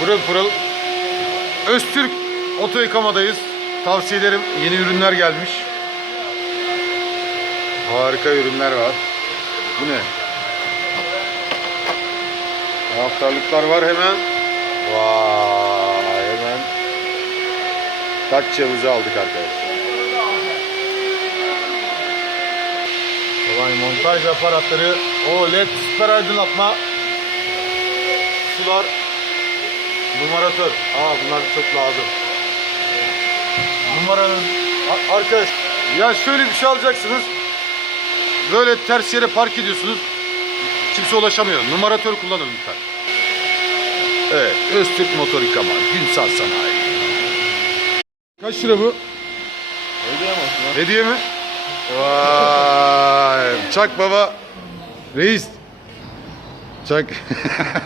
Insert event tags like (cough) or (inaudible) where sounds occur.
Pırıl pırıl. Öztürk Oto Yıkama'dayız. Tavsiye ederim. Yeni ürünler gelmiş. Harika ürünler var. Bu ne? Anahtarlıklar var hemen. Vay hemen. Kaç ceviz'i aldık arkadaşlar. Kolay montaj aparatları. O led süper aydınlatma. Sular. Numaratör. Aa bunlar çok lazım. Numaranın A- arkadaş ya şöyle bir şey alacaksınız. Böyle ters yere park ediyorsunuz. Kimse ulaşamıyor. Numaratör kullanın lütfen. Evet, Öztürk Motor Yıkama, Günsal Sanayi. Kaç lira bu? Hediye mi? Hediye mi? Vay! Çak baba. Reis. Çak. (laughs)